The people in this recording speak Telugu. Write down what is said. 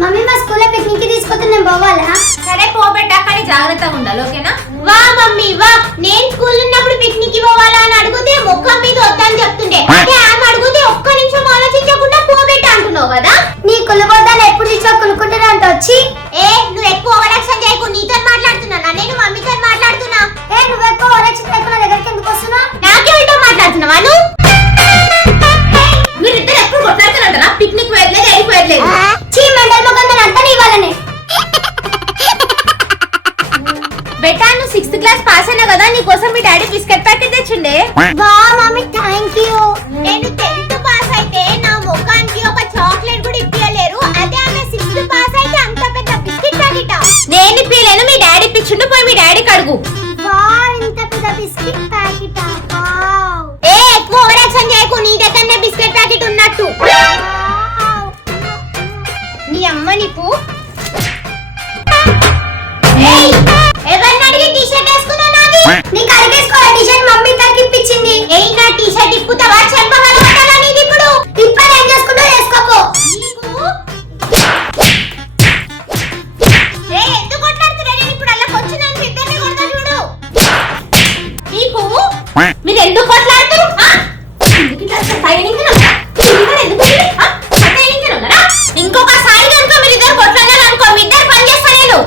మమ్మీ మా స్కూల్లో పిక్నిక్ కి తీసుకొస్తున్నాం పోవాలా? సరే పోబెట్టా, కానీ జాగ్రత్తగా ఉండాలి, ఓకేనా? వా మమ్మీ వా, నేను స్కూల్ ఉన్నప్పుడు పిక్నిక్ కి పోవాలా అని అడిగితే ముఖం మీద వద్దని చెప్తుండే. అంటే ఆమె అడిగితే ఒక్క నిమిషం ఆలోచించకుండా పోబెట్టా అంటున్నావు కదా. నీ కులుబోద్దాలు ఎప్పుడు ఇచ్చా కులుకుంటున్నా అంట వచ్చి. నువ్వు ఎక్కువ ఓవరాక్షన్ చేయకు, నీతో మాట్లాడుతున్నా, నేను మమ్మీతో మాట్లాడుతున్నా. నువ్వు ఎక్కువ ఓవరాక్షన్ చేయకుండా దగ్గరికి ఎందుకు వస్తున్నావు? నాకేమిటో మాట్లాడుతున్నావా నువ్వు? మీరిద్దరు ఎప్పుడు కొట్లాడుతున్నా? పిక్నిక్ వెళ్ళలేదు, వెళ్ళిపోయలేదు. చీ మెంటల్ మొగం నేను అంతా నీ వల్లనే. బెటా నువ్వు 6th క్లాస్ పాస్ అయినా కదా, నీ కోసం మీ డాడీ బిస్కెట్ ప్యాకెట్ తెచ్చిండే. వా మమ్మీ థాంక్యూ. నేను 10th పాస్ అయితే నా ముఖానికి ఒక చాక్లెట్ కూడా ఇప్పియలేరు. అదే ఆమె 6th పాస్ అయితే అంత పెద్ద బిస్కెట్ ప్యాకెట్. నేను ఇప్పిలేను, మీ డాడీ పిచ్చుండు, పోయి మీ డాడీకి అడుగు. వా ఇంత పెద్ద బిస్కెట్ ప్యాకెట్. ఎక్కువ ఓవరాక్షన్ చేయకు, నీ దగ్గరనే బిస్కెట్ ప్యాకెట్ ఉన్నట్టు. నీ అమ్మ నీకు ఎవరిని అడిగి టీ షర్ట్ వేసుకున్నావు? నాది నీ కడిగేసుకోవాలి టీ షర్ట్ మమ్మీ తనకి ఇప్పించింది. నా టీ షర్ట్ ఇప్పుతావా? చెంపగలగొట్టాలా నీది ఇప్పుడు? ఇప్పుడు ఏం చేసుకుంటూ వేసుకోపో. ఎందుకు కొట్లాడుతున్నా? నేను ఇప్పుడు అలా వచ్చినాను, ఇద్దరిని కొడతా చూడు. నీకు మీరు ఎందుకు కొట్లాడుతారు? ఇంకొకసారి కనుక మీరు ఇద్దరు కొట్లాడాలనుకో, మీ ఇద్దరు పని చేస్తా నేను.